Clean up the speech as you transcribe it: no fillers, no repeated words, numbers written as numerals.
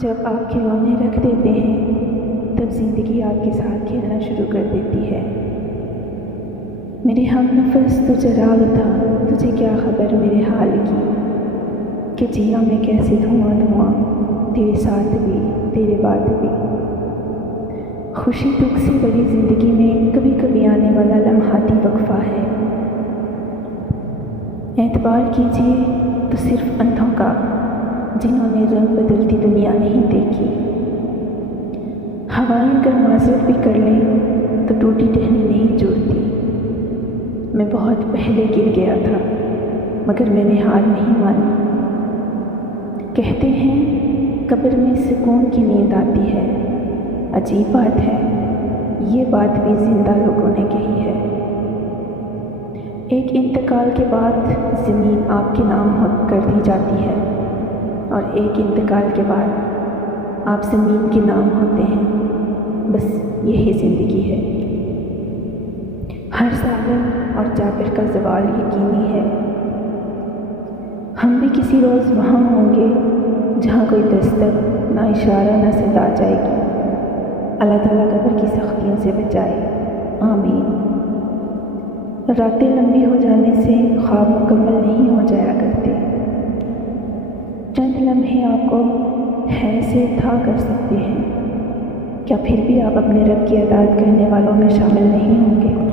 جب آپ کھلونے رکھ دیتے ہیں تب زندگی آپ کے ساتھ کھیلنا شروع کر دیتی ہے۔ میرے ہم نفس تو چراغ تھا، تجھے کیا خبر میرے حال کی، کہ جیا میں کیسے دھواں دھواں، تیرے ساتھ بھی تیرے بعد بھی۔ خوشی دکھ سے بڑی زندگی میں کبھی کبھی آنے والا لمحاتی وقفہ ہے۔ اعتبار کیجیے تو صرف اندھوں کا، جنہوں نے رنگ بدلتی دنیا نہیں دیکھی۔ ہوائیں اگر معذرت بھی کر لیں تو ٹوٹی ٹہنی نہیں جوڑتی۔ میں بہت پہلے گر گیا تھا مگر میں نے ہار نہیں مانی۔ کہتے ہیں قبر میں سکون کی نیند آتی ہے، عجیب بات ہے یہ بات بھی زندہ لوگوں نے کہی ہے۔ ایک انتقال کے بعد زمین آپ کے نام کر دی جاتی ہے، اور ایک انتقال کے بعد آپ زمین کے نام ہوتے ہیں۔ بس یہی زندگی ہے۔ ہر ظالم اور جابر کا زوال یقینی ہے۔ ہم بھی کسی روز وہاں ہوں گے جہاں کوئی دستک نہ اشارہ نہ صدا جائے گی۔ اللہ تعالیٰ قبر کی سختیوں سے بچائے، آمین۔ راتیں لمبی ہو جانے سے خواب مکمل نہیں ہو جایا کرتے۔ چند لمحے آپ کو ہے سے تھا کر سکتے ہیں، کیا پھر بھی آپ اپنے رب کی اطاعت کرنے والوں میں شامل نہیں ہوں گے؟